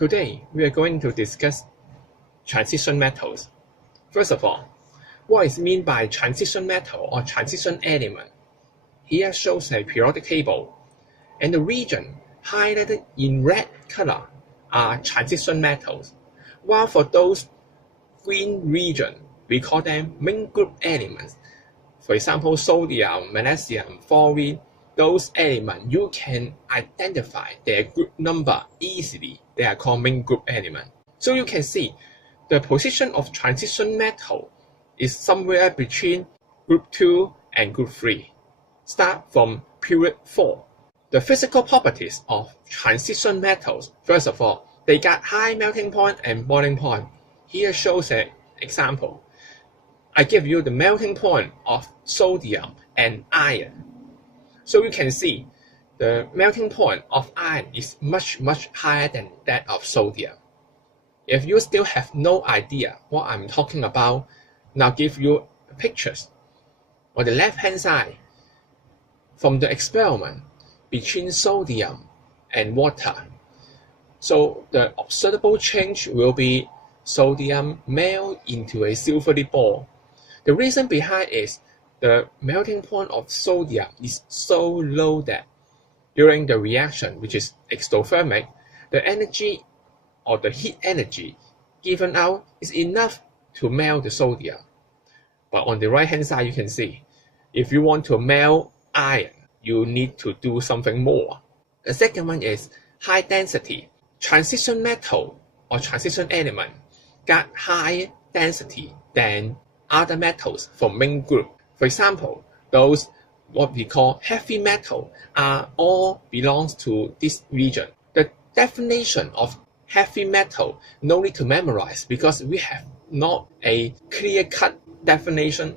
Today, we are going to discuss transition metals. First of all, what is meant by transition metal or transition element? Here shows a periodic table, and the region highlighted in red color are transition metals, while for those green region, we call them main group elements. For example, sodium, magnesium, fluorine, those elements you can identify their group number easily. They are called main group elements. So you can see the position of transition metal is somewhere between group 2 and group 3. Start from period 4. The physical properties of transition metals, first of all, they got high melting point and boiling point. Here shows an example. I give you the melting point of sodium and iron. So you can see the melting point of iron is much higher than that of sodium. If you still have no idea what I'm talking about, now give you pictures. On the left hand side, from the experiment between sodium and water. So the observable change will be sodium melt into a silvery ball. The reason behind is the melting point of sodium is so low that during the reaction, which is exothermic, the energy or the heat energy given out is enough to melt the sodium. But on the right hand side, you can see, if you want to melt iron, you need to do something more. The second one is high density. Transition metal or transition element got higher density than other metals from main group. For example, those what we call heavy metal are all belongs to this region. The definition of heavy metal no need to memorize because we have not a clear-cut definition.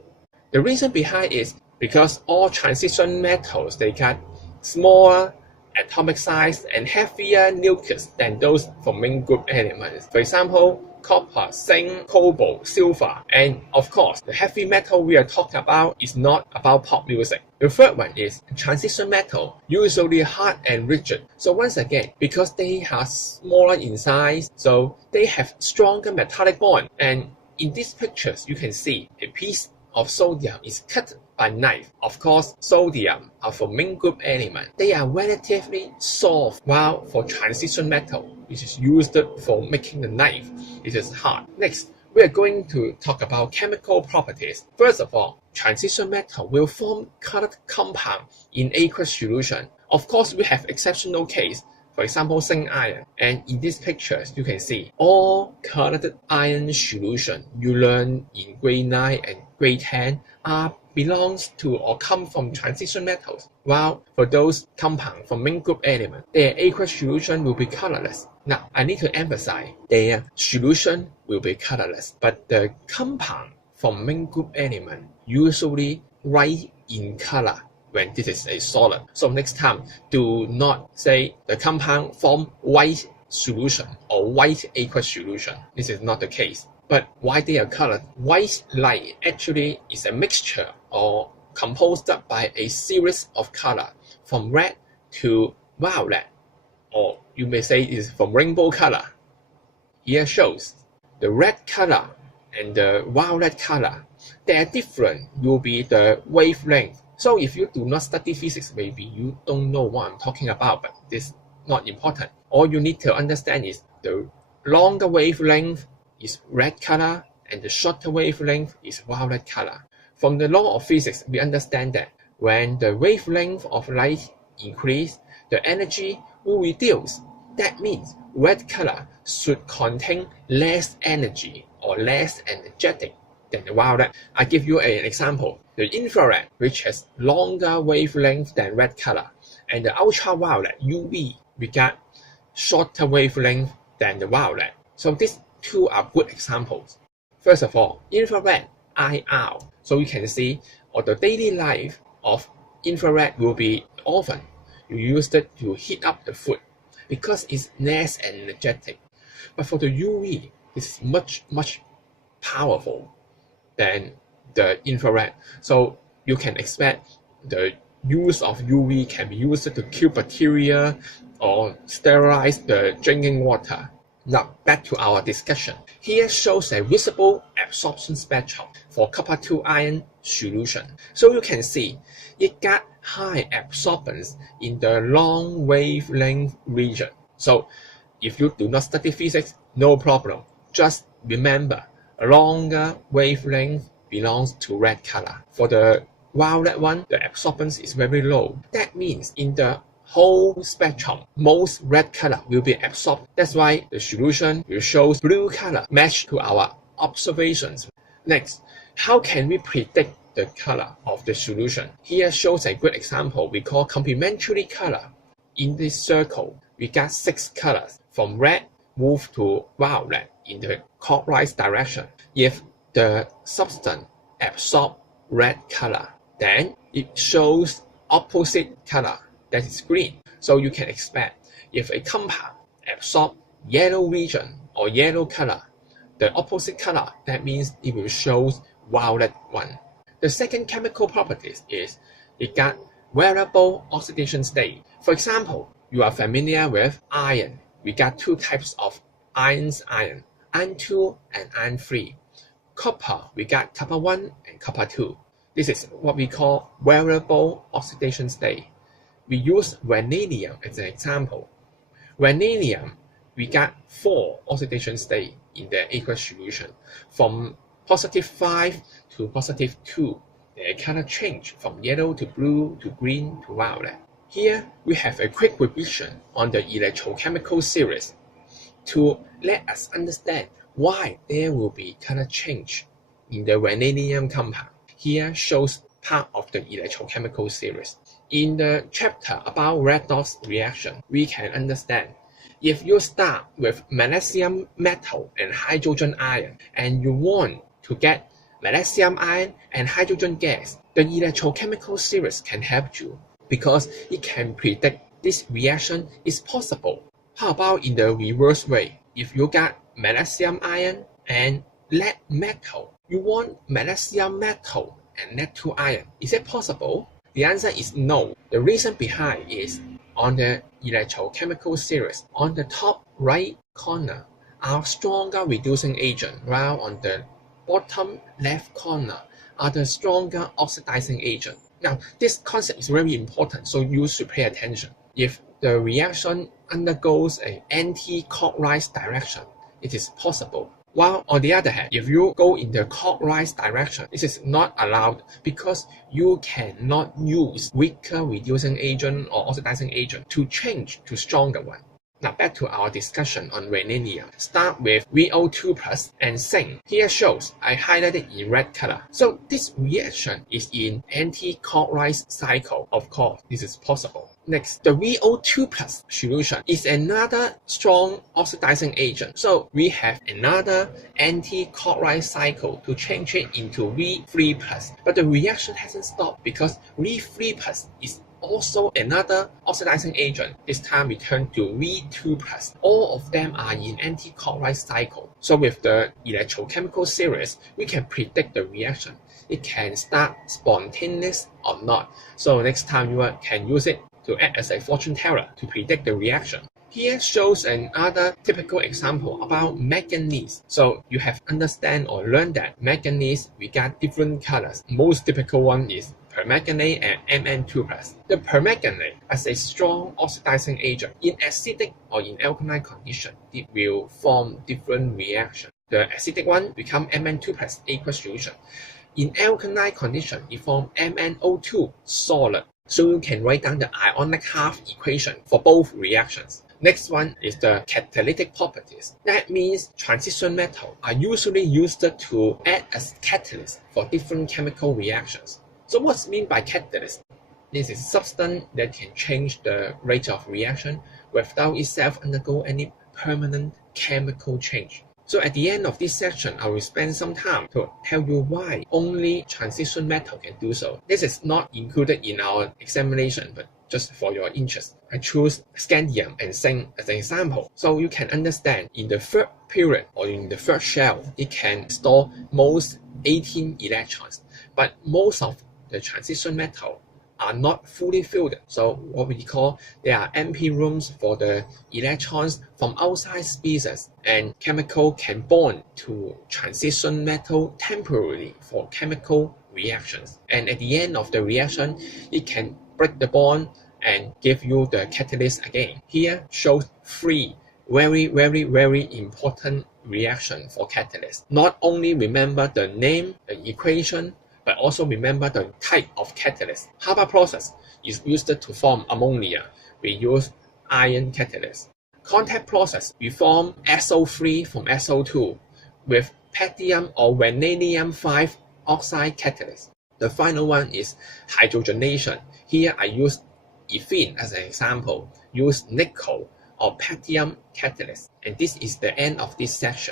The reason behind is because all transition metals they got smaller atomic size and heavier nucleus than those from main group elements. For example, copper, zinc, cobalt, silver, and of course, the heavy metal we are talking about is not about pop music. The third one is transition metal, usually hard and rigid. So once again, because they are smaller in size, so they have stronger metallic bond. And in these pictures, you can see a piece of sodium is cut by knife. Of course, sodium are from main group element. They are relatively soft, while for transition metal, which is used for making the knife, it is hard. Next, we are going to talk about chemical properties. First of all, transition metal will form colored compound in aqueous solution. Of course, we have exceptional case. For example, zinc iron. And in these pictures, you can see all colored iron solution you learn in grade 9 and grade 10 belongs to or come from transition metals. While for those compounds from main group element, their aqueous solution will be colorless. Now, I need to emphasize their solution will be colorless, but the compound from main group element usually white in color when this is a solid. So next time, do not say the compound form white solution or white aqueous solution. This is not the case. But why they are colored? White light actually is a mixture or composed by a series of color from red to violet, or you may say it is from rainbow color. Here shows the red color and the violet color. Their difference will be the wavelength. So if you do not study physics, maybe you don't know what I'm talking about, but this is not important. All you need to understand is the longer wavelength is red color and the shorter wavelength is violet color. From the law of physics, we understand that when the wavelength of light increase, the energy will reduce. That means red color should contain less energy or less energetic than the violet. I give you an example. The infrared, which has longer wavelength than red color, and the ultraviolet UV, we got shorter wavelength than the violet. So these two are good examples. First of all, infrared IR. So you can see on the daily life of infrared will be often you use it to heat up the food because it's less energetic. But for the UV, it's much powerful than the infrared. So you can expect the use of UV can be used to kill bacteria or sterilize the drinking water. Now, back to our discussion. Here shows a visible absorption spectrum for copper 2 ion solution. So you can see it got high absorbance in the long wavelength region. So if you do not study physics, no problem. Just remember, a longer wavelength belongs to red color. For the violet one, the absorbance is very low. That means in the whole spectrum, most red color will be absorbed. That's why the solution will show blue color matched to our observations. Next, how can we predict the color of the solution? Here shows a good example we call complementary color. In this circle, we got 6 colors. From red, move to violet in the clockwise direction. If the substance absorbs red color, then it shows opposite color, that is green. So you can expect if a compound absorbs yellow region or yellow color, the opposite color, that means it will show violet one. The second chemical properties is it got variable oxidation state. For example, you are familiar with iron. We got 2 types of iron, iron 2 and iron 3. Copper, we got copper 1 and copper 2. This is what we call variable oxidation state. We use vanadium as an example. Vanadium, we got 4 oxidation states in the aqueous solution. From positive 5 to positive 2, the color change from yellow to blue to green to violet. Here, we have a quick revision on the electrochemical series to let us understand why there will be color change in the vanadium compound. Here shows part of the electrochemical series. In the chapter about redox reaction, we can understand if you start with magnesium metal and hydrogen ion and you want to get magnesium ion and hydrogen gas, the electrochemical series can help you because it can predict this reaction is possible. How about in the reverse way? If you got magnesium ion and lead metal, you want magnesium metal and lead 2 ion. Is it possible? The answer is no. The reason behind is on the electrochemical series, on the top right corner are stronger reducing agent, while on the bottom left corner are the stronger oxidizing agent. Now, this concept is very important, so you should pay attention. If the reaction undergoes an anti-clockwise direction, it is possible. While on the other hand, if you go in the clockwise direction, this is not allowed because you cannot use weaker reducing agent or oxidizing agent to change to stronger one. Now back to our discussion on vanadium. Start with VO2 plus and zinc. Here shows I highlighted in red color. So this reaction is in anti-clockwise cycle. Of course, this is possible. Next, the VO2 plus solution is another strong oxidizing agent. So we have another anti-clockwise cycle to change it into V3 plus. But the reaction hasn't stopped because V3 plus is also another oxidizing agent. This time we turn to V2 plus. All of them are in anti-clockwise cycle. So with the electrochemical series, we can predict the reaction. It can start spontaneous or not. So next time you can use it to act as a fortune teller to predict the reaction. Here shows another typical example about manganese. So you have understand or learned that manganese we got different colors. Most typical one is permanganate and Mn2+. The permanganate as a strong oxidizing agent in acidic or in alkaline condition, it will form different reactions. The acidic one become Mn2+ aqueous solution. In alkaline condition, it forms MnO2 solid. So you can write down the ionic half equation for both reactions. Next one is the catalytic properties. That means transition metals are usually used to act as catalysts for different chemical reactions. So what's meant by catalyst? This is substance that can change the rate of reaction without itself undergo any permanent chemical change. So at the end of this section, I will spend some time to tell you why only transition metal can do so. This is not included in our examination, but just for your interest. I choose scandium and zinc as an example. So you can understand in the third period or in the third shell, it can store most 18 electrons. But most of the transition metal are not fully filled. So what we call there are empty rooms for the electrons from outside species, and chemical can bond to transition metal temporarily for chemical reactions. And at the end of the reaction, it can break the bond and give you the catalyst again. Here shows three very important reaction for catalyst. Not only remember the name, the equation, but also remember the type of catalyst. Haber process is used to form ammonia. We use iron catalyst. Contact process, we form SO3 from SO2 with platinum or vanadium 5 oxide catalyst. The final one is hydrogenation. Here I use ethene as an example. Use nickel or platinum catalyst. And this is the end of this section.